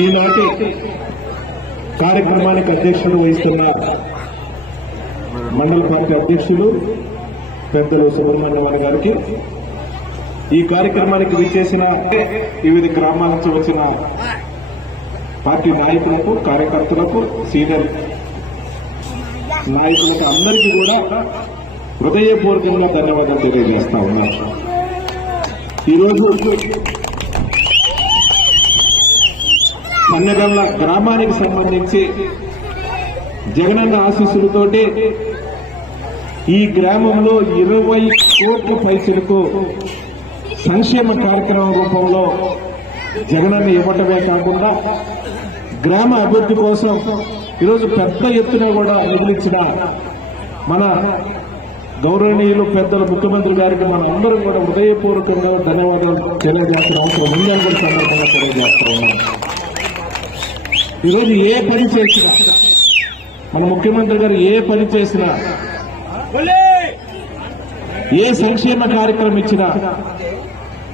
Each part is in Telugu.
ఈనాటి కార్యక్రమానికి అధ్యక్షులు వహిస్తున్న మండల పార్టీ అధ్యక్షులు పెద్దలు సుబ్రహ్మణ్యం గారికి ఈ కార్యక్రమానికి విచ్చేసిన వివిధ గ్రామాల నుంచి వచ్చిన పార్టీ నాయకులకు కార్యకర్తలకు సీనియర్ నాయకులకు అందరికీ కూడా హృదయపూర్వకంగా ధన్యవాదాలు తెలియజేస్తా ఉన్నారు ఈరోజు పన్నెగల్ల గ్రామానికి సంబంధించి జగనన్న ఆశీస్సులతోటి ఈ గ్రామంలో ఇరవై కోట్ల పైసలకు సంక్షేమ కార్యక్రమం రూపంలో జగనన్న ఇవ్వటమే కాకుండా గ్రామ అభివృద్ధి కోసం ఈరోజు పెద్ద ఎత్తున కూడా నిధులిచ్చిన మన గౌరవనీయులు పెద్దల ముఖ్యమంత్రి గారికి మన అందరం కూడా హృదయపూర్వకంగా ధన్యవాదాలు తెలియజేసిన అవసరం ఉందని కూడా సందర్భంగా తెలియజేస్తున్నాం ఈరోజు ఏ పని చేసినా మన ముఖ్యమంత్రి గారు ఏ పని చేసినా ఏ సంక్షేమ కార్యక్రమం ఇచ్చినా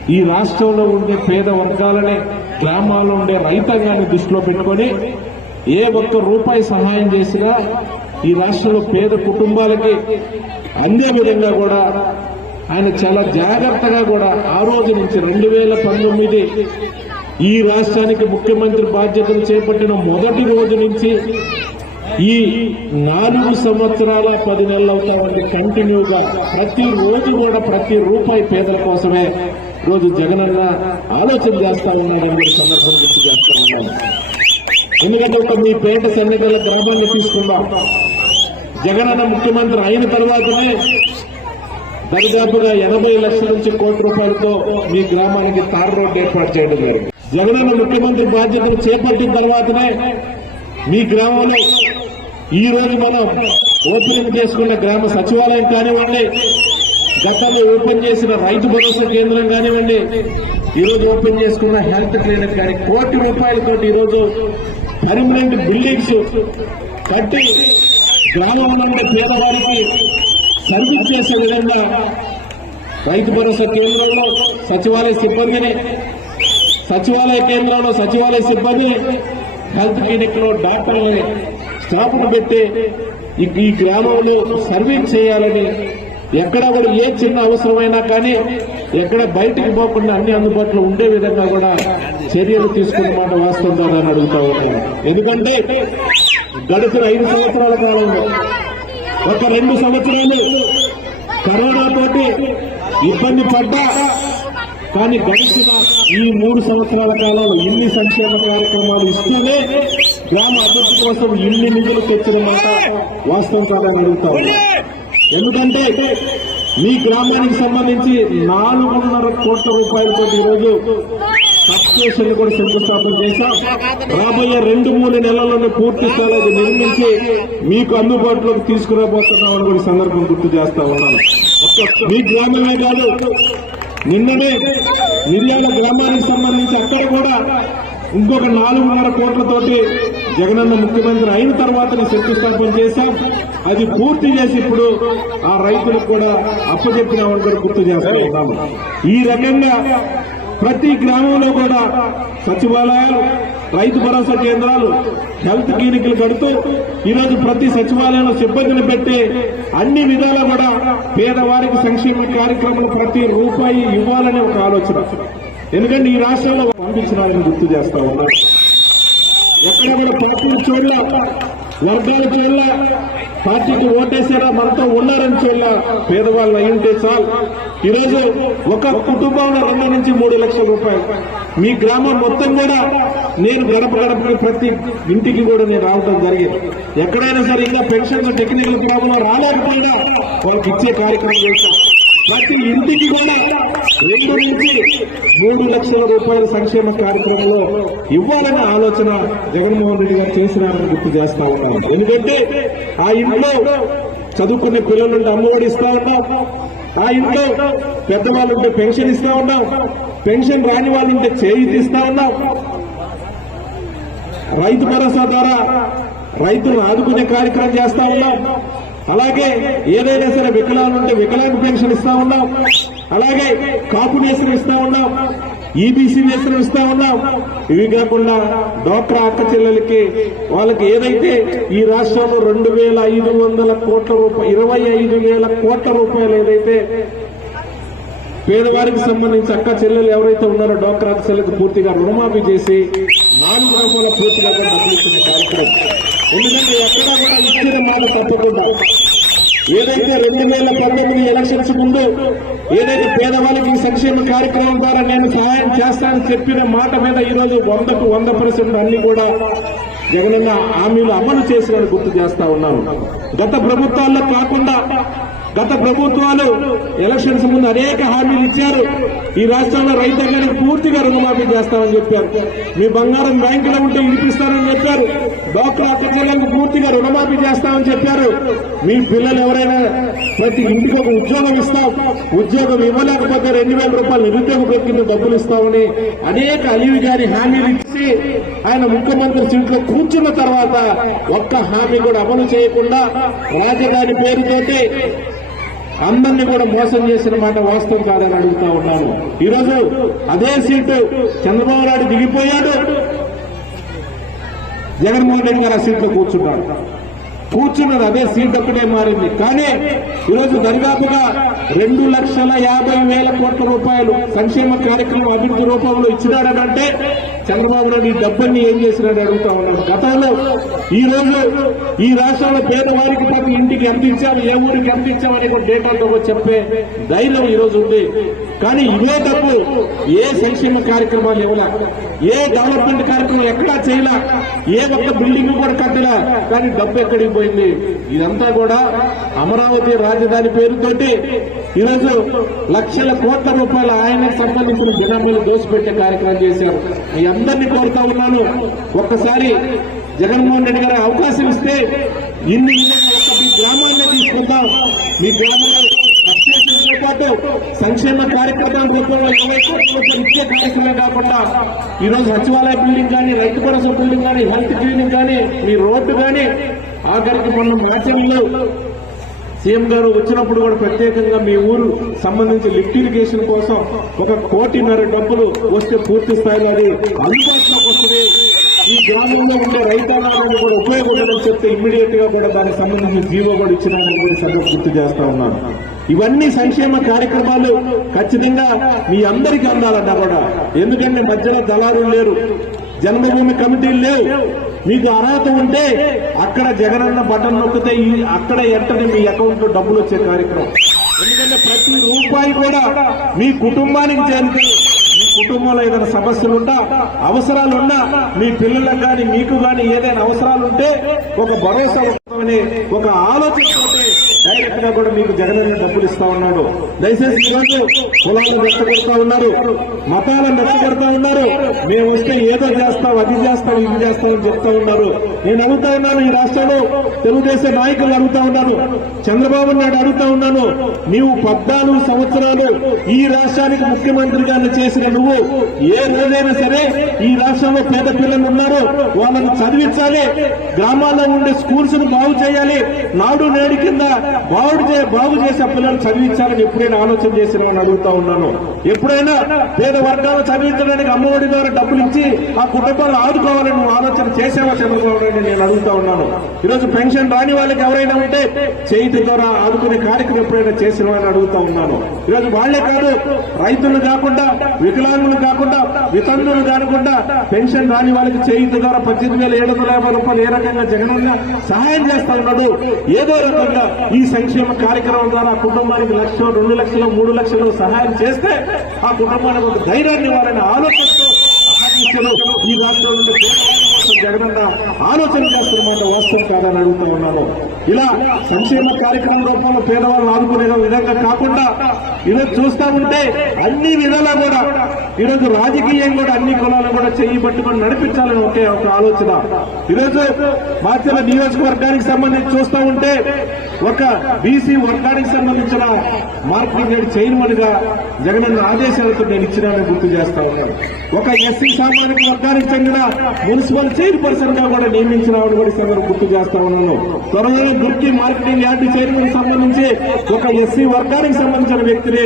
ఈ రాష్ట్రంలో ఉండే పేద వర్గాలని గ్రామాల్లో ఉండే రైతాంగాన్ని దృష్టిలో పెట్టుకొని ఏ ఒక్క రూపాయి సహాయం చేసినా ఈ రాష్ట్రంలో పేద కుటుంబాలకి అందే విధంగా కూడా ఆయన చాలా జాగ్రత్తగా కూడా ఆ రోజు నుంచి రెండు వేల పంతొమ్మిది ఈ రాష్ట్రానికి ముఖ్యమంత్రి బాధ్యతలు చేపట్టిన మొదటి రోజు నుంచి ఈ నాలుగు సంవత్సరాల పది నెలలు అవుతామండి కంటిన్యూగా ప్రతి రోజు కూడా ప్రతి రూపాయి పేదల కోసమే రోజు జగనన్న ఆలోచన చేస్తా ఉన్నాడని సందర్భం గుర్తు చేస్తా ఉన్నాను ఎందుకంటే ఒక మీ పేట సన్నిధిలో గ్రామాన్ని తీసుకుందాం. జగనన్న ముఖ్యమంత్రి అయిన తర్వాతనే దాదాపుగా ఎనభై లక్షల నుంచి కోటి రూపాయలతో మీ గ్రామానికి తార్ రోడ్డు ఏర్పాటు చేయడం జరిగింది. జగనన్న ముఖ్యమంత్రి బాధ్యతలు చేపట్టిన తర్వాతనే మీ గ్రామంలో ఈ రోజు మనం ఓపెనింగ్ చేసుకున్న గ్రామ సచివాలయం కానివ్వండి గతంలో ఓపెన్ చేసిన రైతు భరోసా కేంద్రం కానివ్వండి ఈరోజు ఓపెన్ చేసుకున్న హెల్త్ క్లినిక్ కానీ కోటి రూపాయలతో ఈరోజు పర్మనెంట్ బిల్డింగ్స్ కట్టి గ్రామం నుండి పేదవారికి సర్వీస్ చేసే విధంగా రైతు భరోసా కేంద్రంలో సచివాలయ సిబ్బందిని సచివాలయ కేంద్రంలో సచివాలయ సిబ్బంది హెల్త్ క్లినిక్లో డాక్టర్ని స్టాఫ్ను పెట్టి ఈ- గ్రామంలో సర్వీస్ చేయాలని ఎక్కడ కూడా ఏ చిన్న అవసరమైనా కానీ ఎక్కడ బయటకు పోకుండా అన్ని అందుబాటులో ఉండే విధంగా కూడా చర్యలు తీసుకున్న మాట వాస్తవం కాదని అడుగుతా ఉన్నాను. ఎందుకంటే గడిచిన ఐదు సంవత్సరాల కాలంలో ఒక రెండు సంవత్సరాలు కరోనా తోటి ఇబ్బంది పడ్డా. కానీ గడిచిన ఈ మూడు సంవత్సరాల కాలంలో ఇన్ని సంక్షేమ కార్యక్రమాలు ఇస్తూనే గ్రామ అభివృద్ధి కోసం ఇన్ని నిధులు తెచ్చిన మాట వాస్తవం కాదని అడుగుతా ఎందుకంటే మీ గ్రామానికి సంబంధించి నాలుగున్నర కోట్ల రూపాయలతో ఈరోజు సబ్స్టేషన్ కూడా శంకుస్థాపన చేశాం. రాబోయే రెండు మూడు నెలల్లోనే పూర్తి స్థాయిలో నిర్మించి మీకు అందుబాటులోకి తీసుకురాబోతున్నామని కూడా సందర్భం గుర్తు చేస్తా ఉన్నాను. మీ గ్రామమే కాదు నిన్ననే మిర్యాల గ్రామానికి సంబంధించి అక్కడ కూడా ఇంకొక నాలుగున్నర కోట్లతోటి జగనన్న ముఖ్యమంత్రి అయిన తర్వాత శంకుస్థాపన చేశాం. అది పూర్తి చేసి ఇప్పుడు ఆ రైతులకు కూడా అప్పచెప్పినామని కూడా గుర్తు చేస్తా ఉన్నాము. ఈ రకంగా ప్రతి గ్రామంలో కూడా సచివాలయాలు రైతు భరోసా కేంద్రాలు హెల్త్ క్లినిక్లు కడుతూ ఈరోజు ప్రతి సచివాలయంలో సిబ్బందిని పెట్టి అన్ని విధాలా కూడా పేదవారికి సంక్షేమ కార్యక్రమాలు ప్రతి రూపాయి ఇవ్వాలనే ఒక ఆలోచన. ఎందుకంటే ఈ రాష్ట్రంలో పంపించిన గుర్తు చేస్తా ఉన్నారు ఎక్కడ కూడా పార్టీలు చూడలే వర్గాలకు చూడలే పార్టీకి ఓటేసారా మనతో ఉన్నారని చెల్లా పేదవాళ్ళు అయి ఉంటే చాలు. ఈరోజు ఒక కుటుంబంలో రెండు నుంచి మూడు లక్షల రూపాయలు. మీ గ్రామం మొత్తం కూడా నేను గడప గడపకి ప్రతి ఇంటికి కూడా నేను రావడం జరిగింది. ఎక్కడైనా సరే ఇంకా పెన్షన్ టెక్నికల్ గ్రామంలో రాలేకపోయినా వాళ్ళకి ఇచ్చే కార్యక్రమం చేశాను ప్రతి ఇంటికి కూడా రెండు నుంచి మూడు లక్షల రూపాయల సంక్షేమ కార్యక్రమంలో ఇవ్వాలనే ఆలోచన జగన్మోహన్ రెడ్డి గారు చేసినారని గుర్తు చేస్తా ఉన్నాం. ఎందుకంటే ఆ ఇంట్లో చదువుకునే పిల్లలుంటే అమ్మఒడి ఇస్తా ఉన్నాం ఆ ఇంట్లో పెద్దవాళ్ళు ఉంటే పెన్షన్ ఇస్తా ఉన్నాం పెన్షన్ రాని వాళ్ళు ఉంటే చేయి తీస్తా ఉన్నాం రైతు భరోసా ద్వారా రైతులను ఆదుకునే కార్యక్రమం చేస్తా ఉన్నాం అలాగే ఏదైనా సరే వికలాంగులు ఉంటే వికలాంగ పెన్షన్ ఇస్తా ఉన్నాం. అలాగే కాపు నేసిన ఇస్తా ఉన్నాం. ఈబీసీ వేతనం ఇస్తా ఉన్నాం. ఇవి కాకుండా డోక్రా అక్క చెల్లెలకి వాళ్ళకి ఏదైతే ఈ రాష్ట్రంలో రెండు వేల ఐదు వందల కోట్ల రూపాయలు ఇరవై ఐదు వేల కోట్ల రూపాయలు ఏదైతే పేదవారికి సంబంధించి అక్క చెల్లెలు ఎవరైతే ఉన్నారో డాక్టర్ అక్క చెల్లెలకు పూర్తిగా రుణమాఫీ చేసి నాలుగు రూపాయల పూర్తిగా డబ్బులు ఇచ్చిన కార్యక్రమం. ఎందుకంటే ఎక్కడా కూడా ఇచ్చిన మాట తప్పకుండా. ఏదైతే రెండు వేల పంతొమ్మిది ఎలక్షన్స్ ముందు ఏదైతే పేదవాళ్ళకి ఈ సంక్షేమ కార్యక్రమం ద్వారా నేను సహాయం చేస్తానని చెప్పిన మాట మీద ఈరోజు వందకు వంద పర్సెంట్ అన్ని కూడా జగనన్న హామీలు అమలు చేసినట్టు గుర్తు చేస్తా ఉన్నాను. గత ప్రభుత్వాల్లో కాకుండా గత ప్రభుత్వాలు ఎలక్షన్స్ ముందు అనేక హామీలు ఇచ్చారు. ఈ రాష్ట్రంలో రైతాంగానికి పూర్తిగా రుణమాఫీ చేస్తామని చెప్పారు. మీ బంగారం బ్యాంకులో ఉంటే ఇడిపిస్తానని చెప్పారు. డాక్టర్ అక్కచెల్లెలకు పూర్తిగా రుణమాఫీ చేస్తామని చెప్పారు. మీ పిల్లలు ఎవరైనా ప్రతి ఇంటికి ఒక ఉద్యోగం ఇస్తాం. ఉద్యోగం ఇవ్వలేకపోతే రెండు వేల రూపాయలు నిరుద్యోగ కింద డబ్బులు ఇస్తామని అనేక అలీవి గారి హామీలు ఇచ్చి ఆయన ముఖ్యమంత్రి సీట్లో కూర్చున్న తర్వాత ఒక్క హామీ కూడా అమలు చేయకుండా రాజధాని పేరుతోటి అందరినీ కూడా మోసం చేసిన మాట వాస్తవం కాదని అడుగుతా ఉన్నాను. ఈరోజు అదే సీటు చంద్రబాబు నాయుడు దిగిపోయాడు. జగన్మోహన్ రెడ్డి గారు ఆ సీట్లో కూర్చున్నాడు కూర్చున్నది అదే సీట్ ఒక్కటే మారింది. కానీ ఈరోజు దరిదాపుగా రెండు లక్షల యాభై వేల కోట్ల రూపాయలు సంక్షేమ కార్యక్రమం అభివృద్ధి రూపంలో ఇచ్చినాడనంటే చంద్రబాబు నాయుడు ఈ డబ్బుల్ని ఏం చేసినాడు అడుగుతా ఉన్నాడు. గతంలో ఈ రోజు ఈ రాష్ట్రంలో పేదవారికి ప్రతి ఇంటికి ఎంత ఇచ్చాము ఏ ఊరికి ఎంత ఇచ్చామని డేటాతో చెప్పే ధైర్యం ఈ రోజు ఉంది. కానీ ఇదే డబ్బు ఏ సంక్షేమ కార్యక్రమాలు ఇవ్వలా ఏ డెవలప్మెంట్ కార్యక్రమం ఎక్కడా చేయలా ఏ ఒక్క బిల్డింగ్ కూడా కట్టలా కానీ డబ్బు ఎక్కడికి పోయింది ఇదంతా కూడా అమరావతి రాజధాని పేరుతోటి ఈరోజు లక్షల కోట్ల రూపాయల ఆయనకు సంబంధించిన జనాభాలు దోసిపెట్టే కార్యక్రమం చేశారు. మీ అందరినీ కోరుతా ఉన్నాను. ఒక్కసారి జగన్మోహన్ రెడ్డి గారు అవకాశం ఇస్తే ఇన్ని మీ గ్రామాన్ని తీసుకుందాం. మీ గ్రామంలో పాటు సంక్షేమ కార్యక్రమాల రూపంలో ఇరవై కోట్ల ఇచ్చే కార్యక్రమం కాకుండా ఈ రోజు సచివాలయ బిల్డింగ్ కానీ రైతు భరోసా బిల్డింగ్ కానీ హెల్త్ క్లినిక్ కానీ మీ రోడ్డు కానీ ఆఖరికి మొన్న మ్యాచ్లో సీఎం గారు వచ్చినప్పుడు కూడా ప్రత్యేకంగా మీ ఊరు సంబంధించి లిఫ్ట్ ఇరిగేషన్ కోసం ఒక కోటిన్నర డబ్బులు వస్తే పూర్తి స్థాయిలో అది అందుబాటులోకి వస్తుంది. ఈ గ్రామంలో ఉండే రైతాంగాన్ని కూడా ఉపయోగపడదని చెప్తే ఇమ్మీడియట్గా కూడా దానికి సంబంధించిన జీవో కూడా ఇచ్చినారని కూడా సభ గుర్తు చేస్తా ఉన్నాను. ఇవన్నీ సంక్షేమ కార్యక్రమాలు ఖచ్చితంగా మీ అందరికీ అందాలన్నా కూడా. ఎందుకంటే మధ్యలో దళారులు లేరు జన్మభూమి కమిటీలు లేవు. మీకు అర్హత ఉంటే అక్కడ జగనన్న బటన్ నొక్కితే అక్కడ ఎంటనే మీ అకౌంట్లో డబ్బులు వచ్చే కార్యక్రమం. ఎందుకంటే ప్రతి రూపాయి కూడా మీ కుటుంబానికి చేరితే మీ కుటుంబంలో ఏదైనా సమస్యలు ఉన్నా అవసరాలు ఉన్నా మీ పిల్లలకు కానీ మీకు కానీ ఏదైనా అవసరాలు ఉంటే ఒక భరోసా ఒక ఆలోచన డైరెక్ట్ కూడా మీకు జగనన్న డబ్బులు ఇస్తా ఉన్నాడు. దయచేసి ఈరోజు కులాలను రెచ్చగొడతా ఉన్నారు. మతాలను రెచ్చగొడతా ఉన్నారు. మేము వస్తే ఏదో చేస్తాం అది చేస్తాం ఇది చేస్తాం అని చెప్తా ఉన్నారు. నేను అడుగుతా ఉన్నాను ఈ రాష్ట్రంలో. తెలుగుదేశం నాయకులు అడుగుతా ఉన్నాను చంద్రబాబు నాయుడు అడుగుతా ఉన్నాను. నీవు పద్నాలుగు సంవత్సరాలు ఈ రాష్ట్రానికి ముఖ్యమంత్రిగా చేసిన నువ్వు ఏ రోజైనా సరే ఈ రాష్ట్రంలో పేద పిల్లలు ఉన్నారు. వాళ్ళని చదివించాలి. గ్రామాల్లో ఉండే స్కూల్స్ను బాగు చేయాలి. నాడు నేడు కింద బాగు చే బాగు చేసే పిల్లలు చదివించాలని ఎప్పుడైనా ఆలోచన చేసిన నేను అడుగుతా ఉన్నాను. ఎప్పుడైనా పేద వర్గాలు చదివించడానికి అమ్మఒడి ద్వారా డబ్బులు ఇచ్చి ఆ కుటుంబాలను ఆదుకోవాలని నువ్వు ఆలోచన చేసేవా చంద్రబాబు నాయుడు? నేను అడుగుతా ఉన్నాను. ఈరోజు పెన్షన్ రాని వాళ్ళకి ఎవరైనా ఉంటే చేతి ద్వారా ఆదుకునే కార్యక్రమం ఎప్పుడైనా చేసిన అని అడుగుతా ఉన్నాను. ఈరోజు వాళ్ళే కాదు రైతులు కాకుండా వికలాంగులు కాకుండా వితంతులు కాకుండా పెన్షన్ రాని వాళ్ళకి చేతి ద్వారా పద్దెనిమిది వేల ఏడు వందల యాభై రూపాయలు ఏ రకంగా జగనన్న సహాయం చేస్తా ఉన్నాడు? ఏదో రకంగా ఈ సంక్షేమ కార్యక్రమం ద్వారా ఆ కుటుంబానికి లక్ష రెండు లక్షలు మూడు లక్షలు సహాయం చేస్తే ఆ కుటుంబానికి ఒక ధైర్యాన్ని వారిని ఆలోచిస్తూ ఈ రాష్ట్రంలో జగనన్న ఆలోచన చేస్తున్నమాట వాస్తవం కాదని అడుగుతా ఉన్నాను. ఇలా సంక్షేమ కార్యక్రమం రూపంలో పేదవాళ్ళు ఆదుకునే విధంగా కాకుండా ఈరోజు చూస్తా ఉంటే అన్ని విధాలా కూడా ఈరోజు రాజకీయం కూడా అన్ని కులాలను కూడా చేయి పట్టుకొని నడిపించాలని ఒకే ఒక ఆలోచన. ఈరోజు మాచర్ల నియోజకవర్గానికి సంబంధించి చూస్తూ ఉంటే ఒక బీసీ వర్గానికి సంబంధించిన మార్కెటింగ్ రేట్ చైర్మన్గా జగనన్న ఆదేశాలతో నేను ఇచ్చినానని గుర్తు చేస్తా ఉన్నాను. ఒక ఎస్సీ సామాజిక వర్గానికి చెందిన మున్సిపల్ చైర్పర్సన్గా కూడా నియమించినామని కూడా ఈ గుర్తు చేస్తా ఉన్నాను. త్వరలో గుర్తి మార్కెటింగ్ యార్డ్ చైర్మన్ సంబంధించి ఒక ఎస్సీ వర్గానికి సంబంధించిన వ్యక్తిని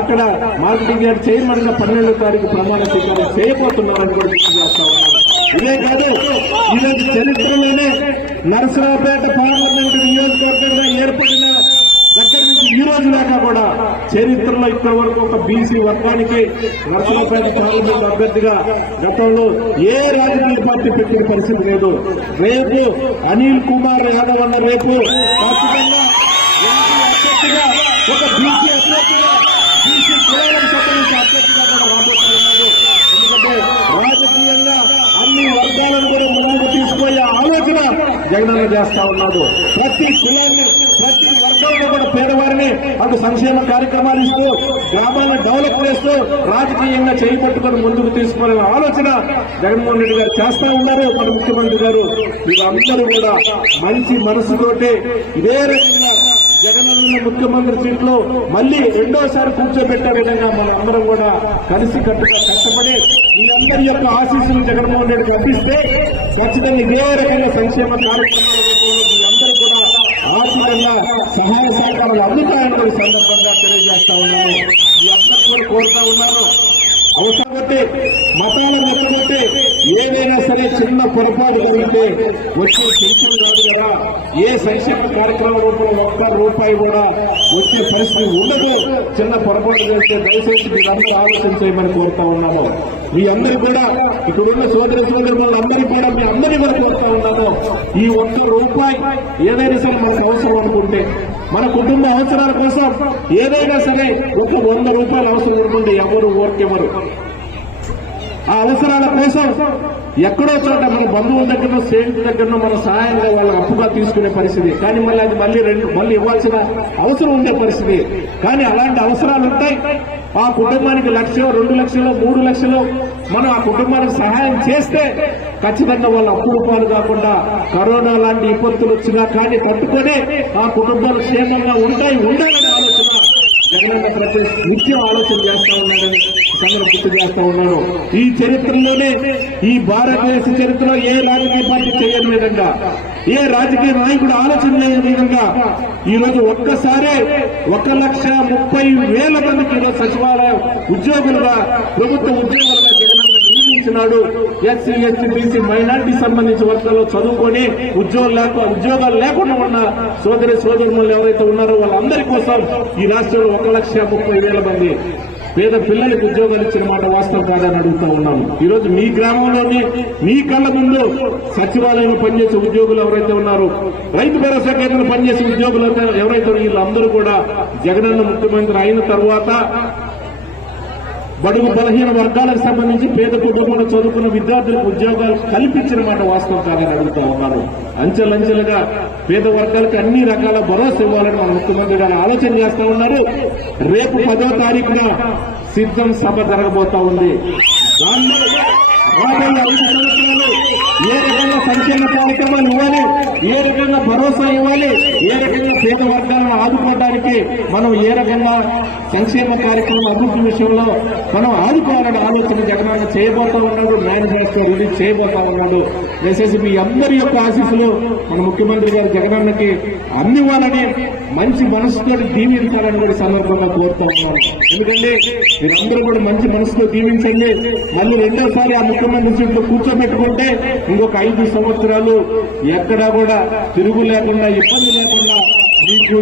అక్కడ మార్కెటింగ్ యార్డ్ చైర్మన్గా పన్నెండు తారీఖు ప్రమాణ స్వీకారం చేయబోతున్నారని కూడా గుర్తు చేస్తా ఉన్నాను. ఇదే కాదు ఈరోజు చరిత్రలోనే నరసరావుపేట పార్లమెంట్ నియోజకవర్గంగా ఏర్పడిన దగ్గర నుంచి ఈ రోజు దాకా కూడా చరిత్రలో ఇక్కడ వరకు ఒక బీసీ వర్గానికి నరసరావుపేట పార్లమెంట్ అభ్యర్థిగా గతంలో ఏ రాజకీయ పార్టీ పెట్టిన పరిస్థితి లేదు. రేపు అనిల్ కుమార్ యాదవ్ అన్న రేపు ఖచ్చితంగా ఒక బీసీ అభ్యర్థిగా వర్గాలను కూడా ముందుకు తీసుకుపోయే ఆలోచన జగనన్న చేస్తా ఉన్నాడు. ప్రతి కులాన్ని ప్రతి వర్గాల్లో కూడా పేదవారిని అటు సంక్షేమ కార్యక్రమాలు ఇస్తూ గ్రామాలను డెవలప్ చేస్తూ రాజకీయంగా చేపట్టుకొని ముందుకు తీసుకునే ఆలోచన జగన్మోహన్ రెడ్డి గారు చేస్తా ఉన్నారు. మన ముఖ్యమంత్రి గారు వీళ్ళందరూ కూడా మంచి మనసుతోటి ఇదే రకంగా జగనన్న ముఖ్యమంత్రి సీట్లో మళ్ళీ రెండోసారి కూర్చోబెట్టే విధంగా మన అందరం కూడా కలిసి కట్టుగా కష్టపడి మీరందరి యొక్క ఆశీస్సులు జగన్మోహన్ రెడ్డి అందిస్తే ఖచ్చితంగా ఇదే రకంగా సంక్షేమ కార్యక్రమాలు కూడా ఆర్థికంగా సహాయ సహకారాలు అందుతాయని సందర్భంగా తెలియజేస్తా ఉన్నాను. మీ అందరూ కూడా కోరుతా ఉన్నాను. అవసరమైతే మతాల మెచ్చబట్టి ఏదైనా సరే చిన్న పొరపాటు జరిగితే వచ్చే పెన్షన్ కాదు కదా. ఏ సంక్షేమ కార్యక్రమం రూపంలో ఒక్క రూపాయి కూడా వచ్చే పరిస్థితి ఉండదు. చిన్న పొరపాటు జరిగితే దయచేసి మీరందరూ ఆలోచన చేయమని కోరుతా ఉన్నాము. మీ అందరూ కూడా ఇక్కడ ఉన్న సోదర సోదరులు అందరూ కూడా మీ అందరి కూడా కోరుతా ఉన్నాము. ఈ ఒక్క రూపాయి ఏదైనా సరే మనకు అవసరం అనుకుంటే మన కుటుంబ అవసరాల కోసం ఏదైనా సరే ఒక వంద రూపాయలు అవసరం ఉంటుంది ఎవరు ఓర్కెవరు ఆ అవసరాల కోసం ఎక్కడో చోట మన బంధువుల దగ్గర స్నేహితుల దగ్గర మన సహాయంగా వాళ్ళు అప్పుగా తీసుకునే పరిస్థితి. కానీ మళ్ళీ అది మళ్ళీ రెండు మళ్ళీ ఇవ్వాల్సిన అవసరం ఉండే పరిస్థితి. కానీ అలాంటి అవసరాలు ఉంటాయి. ఆ కుటుంబానికి లక్ష రెండు లక్షలు మూడు లక్షలు మనం ఆ కుటుంబానికి సహాయం చేస్తే ఖచ్చితంగా వాళ్ళ అప్పు రూపాయలు కాకుండా కరోనా లాంటి విపత్తులు వచ్చినా కానీ తట్టుకొని ఆ కుటుంబాలు క్షేమంగా ఉంటాయి ఉండాలని ఆలోచన. జగనన్న ప్రతి నిత్యం ఆలోచన చేస్తా ఉన్నాడని సందర్భం గుర్తు చేస్తా ఉన్నాను ఈ చరిత్రలోనే ఈ భారతదేశ చరిత్రలో ఏ రాజకీయ పార్టీ చేయని విధంగా ఏ రాజకీయ నాయకుడు ఆలోచన లేని విధంగా ఈ రోజు ఒక్కసారే ఒక లక్ష ముప్పై వేల మందికి సచివాలయం ఉద్యోగులుగా ప్రభుత్వ ఉద్యోగులుగా జగనన్న నియమించినాడు ఎస్సీ ఎస్టీ బీసీ మైనార్టీ సంబంధించి వర్గాల్లో చదువుకొని ఉద్యోగం లేక ఉద్యోగాలు లేకుండా ఉన్న సోదరి సోదరులు ఎవరైతే ఉన్నారో వాళ్ళందరి కోసం ఈ రాష్ట్రంలో ఒక లక్ష ముప్పై వేల మంది పేద పిల్లలకు ఉద్యోగాలు ఇచ్చిన మాట వాస్తవం కాదని అడుగుతా ఉన్నాను. ఈరోజు మీ గ్రామంలోని మీ కళ్ళ ముందు సచివాలయంలో పనిచేసే ఉద్యోగులు ఎవరైతే ఉన్నారో రైతు భరోసా కేంద్రంలో పనిచేసే ఉద్యోగులు ఎవరైతే వీళ్ళందరూ కూడా జగనన్న ముఖ్యమంత్రి అయిన తర్వాత బడుగు బలహీన వర్గాలకు సంబంధించి పేద కుటుంబంలో చదువుకున్న విద్యార్థులకు ఉద్యోగాలు కల్పించిన మాట వాస్తవం కాదని అడుగుతా ఉన్నారు అంచెలంచెలుగా పేద వర్గాలకు అన్ని రకాల భరోసా ఇవ్వాలని మన ముఖ్యమంత్రి గారు ఆలోచన చేస్తా ఉన్నారు. రేపు పదో తారీఖున సిద్ధం సభ జరగబోతా ఉంది. దానిలో రాబోయే ఐదు సంవత్సరాలు ఏ రకంగా సంక్షేమ కార్యక్రమాలు ఇవ్వాలి? ఏ రకంగా భరోసా ఇవ్వాలి? ఏ రకంగా పేద వర్గాలను ఆదుకోవడానికి మనం ఏ రకంగా సంక్షేమ కార్యక్రమం అభివృద్ధి విషయంలో మనం ఆదుకోవాలని ఆలోచన జగనన్న చేయబోతా ఉన్నాడు మేనిఫెస్టో రిలీజ్ చేయబోతా ఉన్నాడు. దయచేసి మీ అందరి యొక్క ఆశీస్సులు మన ముఖ్యమంత్రి గారు జగనన్నకి అందివ్వాలని మంచి మనసుతో దీవించాలని కూడా సందర్భంగా కోరుతా ఉన్నాను. ఎందుకంటే మీరందరూ కూడా మంచి మనసుతో దీవించండి. మళ్ళీ రెండోసారి ఆ ముఖ్యమంత్రి సీట్లో కూర్చోబెట్టుకుంటే ఇంకొక ఐదు సంవత్సరాలు ఎక్కడా కూడా తిరుగు లేకుండా ఇబ్బంది లేకుండా మీకు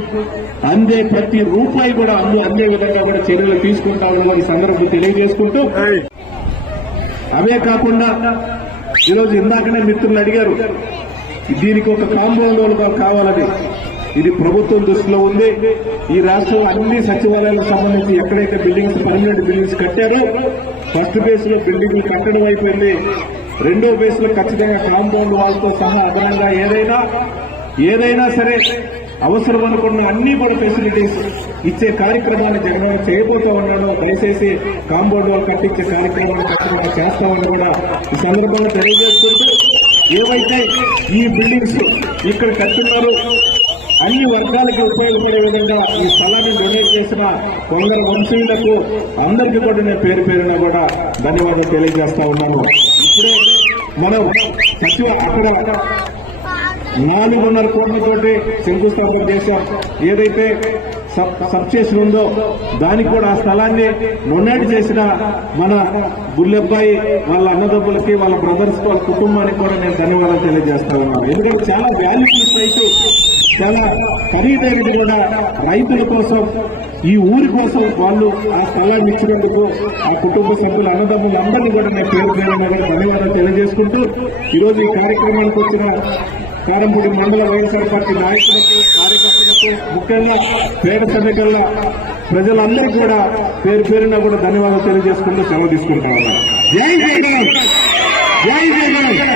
అందే ప్రతి రూపాయి కూడా అందు అందే విధంగా కూడా చర్యలు తీసుకుంటామని ఈ సందర్భం తెలియజేసుకుంటూ అవే కాకుండా ఈరోజు ఇందాకనే మిత్రులు అడిగారు. దీనికి ఒక కాంపౌండ్ వాళ్ళు కావాలని. ఇది ప్రభుత్వం దృష్టిలో ఉంది. ఈ రాష్ట్రంలో అన్ని సచివాలయాలకు సంబంధించి ఎక్కడైతే బిల్డింగ్స్ పర్మనెంట్ బిల్డింగ్స్ కట్టారో. ఫస్ట్ ఫేజ్లో బిల్డింగ్లు కట్టడం అయిపోయింది. రెండో ఫేజ్లో ఖచ్చితంగా కాంపౌండ్ వాళ్ళతో సహా అదనంగా ఏదైనా ఏదైనా సరే అవసరం అనుకున్న అన్ని కూడా ఫెసిలిటీస్ ఇచ్చే కార్యక్రమాన్ని జగన్ చేయబోతా ఉన్నాడు. దయచేసి కాంపౌండ్ వాళ్ళు కట్టించే కార్యక్రమాన్ని ఖచ్చితంగా చేస్తామని కూడా ఈ సందర్భంగా తెలియజేస్తుంటూ ఏవైతే ఈ బిల్డింగ్స్ ఇక్కడ కట్టున్నారో అన్ని వర్గాలకి ఉపయోగపడే విధంగా ఈ స్థలాన్ని డొనేట్ చేసిన కొందరు వంశీయులకు అందరికీ కూడా నేను పేరు పేరున కూడా ధన్యవాదాలు తెలియజేస్తా ఉన్నాను. ఇప్పుడే మనం సచివ అక్కడ నాలుగున్నర కోట్లతోటి శంకుస్థాపన చేశాం. ఏదైతే సబ్ సబ్స్టేషన్ ఉందో దానికి కూడా ఆ స్థలాన్ని మొన్నటి చేసిన మన బుల్లెబ్బాయి వాళ్ళ అన్నదమ్ములకి వాళ్ళ బ్రదర్స్ వాళ్ళ కుటుంబానికి కూడా నేను ధన్యవాదాలు తెలియజేస్తా ఉన్నాను. ఎందుకంటే చాలా వాల్యూబుల్ సైట్ చాలా ఖరీదైనది కూడా రైతుల కోసం ఈ ఊరి కోసం వాళ్ళు ఆ స్థలాన్ని ఇచ్చినందుకు ఆ కుటుంబ సభ్యులు అన్నదమ్ములు అందరినీ కూడా నేను పేరు పేరున కూడా ధన్యవాదాలు తెలియజేసుకుంటూ ఈరోజు ఈ కార్యక్రమానికి వచ్చిన కారంపూడి మండల వైఎస్ఆర్ పార్టీ నాయకులకు ముఖ్యంగా పేద సమికల్ల ప్రజలందరికీ కూడా పేరు పేరున కూడా ధన్యవాదాలు తెలియజేసుకుంటూ సెలవు తీసుకుంటా ఉన్నాను జై జగన్ జై జగన్